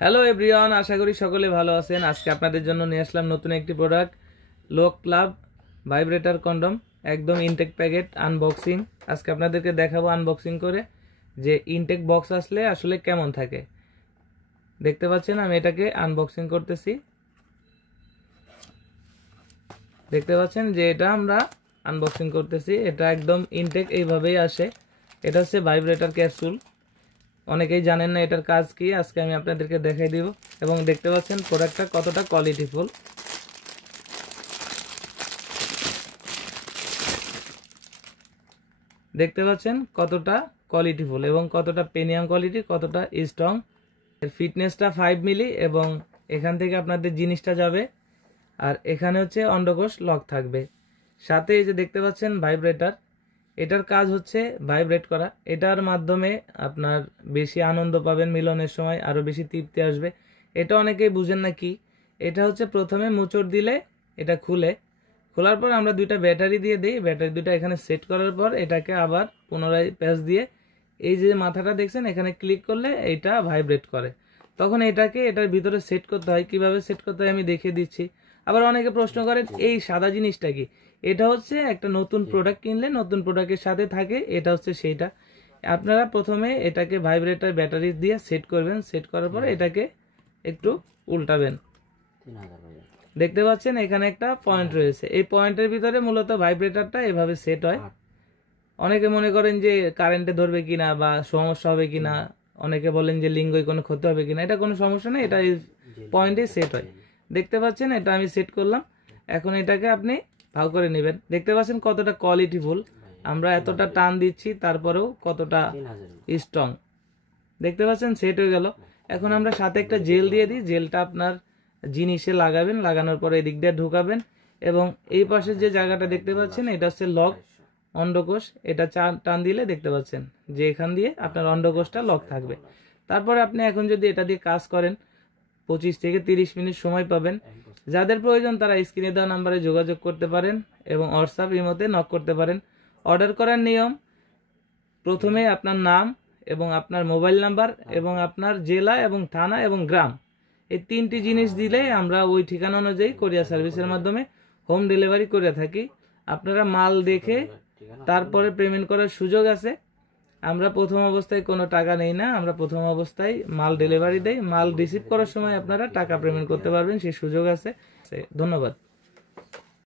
Hello everyone, আশা করি সকলে ভালো আছেন। আজকে আপনাদের জন্য নিয়ে আসলাম নতুন একটি প্রোডাক্ট, লোক ক্লাব ভাইব্রেটর কন্ডম, একদম ইনটেক প্যাকেট আনবক্সিং। আজকে আপনাদেরকে দেখাবো আনবক্সিং করে যে ইনটেক বক্স আসলে কেমন থাকে। দেখতে পাচ্ছেন আমি এটাকে আনবক্সিং করতেছি। দেখতে পাচ্ছেন যে এটা আমরা আনবক্সিং করতেছি। এটা একদম ইনটেক এইভাবেই আসে। এটা হচ্ছে ভাইব্রেটর ক্যাপসুল। অনেকেই জানেন না এটার কাজ কি, আজকে আমি আপনাদেরকে দেখাই দিব। এবং দেখতে পাচ্ছেন প্রোডাক্টটা কতটা কোয়ালিটিফুল। দেখতে পাচ্ছেন কতটা কোয়ালিটিফুল এবং কতটা প্রিমিয়াম কোয়ালিটি, কতটা স্ট্রং। এর ফিটনেসটা 5 মিলি এবং এখান থেকে আপনাদের জিনিসটা যাবে। আর এখানে হচ্ছে অন্ডকোষ লক থাকবে। সাথে এই যে দেখতে পাচ্ছেন ভাইব্রেটর, এটার কাজ হচ্ছে ভাইব্রেট করা। এটার মাধ্যমে আপনার বেশি আনন্দ পাবেন, মিলনের সময় আরও বেশি তৃপ্তি আসবে। এটা অনেকেই বুঝেন না কি। এটা হচ্ছে প্রথমে মোচড় দিলে এটা খোলার পর আমরা দুইটা ব্যাটারি দিয়ে দিই। ব্যাটারি দুইটা এখানে সেট করার পর এটাকে আবার পুনরায় প্যাচ দিয়ে এই যে মাথাটা দেখছেন এখানে ক্লিক করলে এটা ভাইব্রেট করে। তখন এটাকে এটার ভিতরে সেট করতে হয়। কিভাবে সেট করতে হয় আমি দেখিয়ে দিচ্ছি। আবার অনেকে প্রশ্ন করেন এই সাদা জিনিসটা কি। এটা হচ্ছে একটা নতুন প্রোডাক্ট কিনলে নতুন প্রোডাক্টের সাথে থাকে, এটা হচ্ছে সেইটা। আপনারা প্রথমে এটাকে ভাইব্রেটর ব্যাটারি দিয়ে সেট করবেন। সেট করার পরে এটাকে একটু উল্টাবেন। দেখতে পাচ্ছেন এখানে একটা পয়েন্ট রয়েছে। এই পয়েন্টের ভিতরে মূলত ভাইব্রেটরটা এভাবে সেট হয়। অনেকে মনে করেন যে কারেন্টে ধরবে কিনা বা সমস্যা হবে কিনা, অনেকে বলেন যে লিঙ্গই কোনো ক্ষতি হবে কিনা। এটা কোনো সমস্যা নেই, এটা এই পয়েন্টে সেট হয়। দেখতে পাচ্ছেন এটা আমি সেট করলাম। এখন এটাকে আপনি ভাগ করে নেবেন। দেখতে পাচ্ছেন কতটা কোয়ালিটিফুল। আমরা এতটা টান দিচ্ছি তারপরেও কতটা স্ট্রং। দেখতে পাচ্ছেন সেট হয়ে গেল। এখন আমরা সাথে একটা জেল দিয়ে দিই। জেলটা আপনার জিনিসে লাগাবেন, লাগানোর পরে এদিক দিয়ে ঢুকাবেন এবং এই পাশে যে জায়গাটা দেখতে পাচ্ছেন এটা হচ্ছে লক অন্ডকোষ। এটা টান দিলে দেখতে পাচ্ছেন যে এখান দিয়ে আপনার অন্ডকোষটা লক থাকবে। তারপরে আপনি এখন যদি এটা দিয়ে কাজ করেন 25 থেকে 30 মিনিট সময় পাবেন। যাদের প্রয়োজন তারা স্ক্রিনে দেওয়া নাম্বারে যোগাযোগ করতে পারেন এবং হোয়াটসঅ্যাপ ইমোতে নক করতে পারেন। অর্ডার করার নিয়ম, প্রথমে আপনার নাম এবং আপনার মোবাইল নাম্বার এবং আপনার জেলা এবং থানা এবং গ্রাম, এই 3টি জিনিস দিলে আমরা ওই ঠিকানা অনুযায়ী কোরিয়ার সার্ভিসের মাধ্যমে হোম ডেলিভারি করে থাকি। আপনারা মাল দেখে তারপরে পেমেন্ট করার সুযোগ আছে। আমরা প্রথম অবস্থায় কোনো টাকা নেই না, আমরা প্রথম অবস্থায় মাল ডেলিভারি দেই। মাল রিসিভ করার সময় আপনারা টাকা পেমেন্ট করতে পারবেন, সেই সুযোগ আছে। ধন্যবাদ।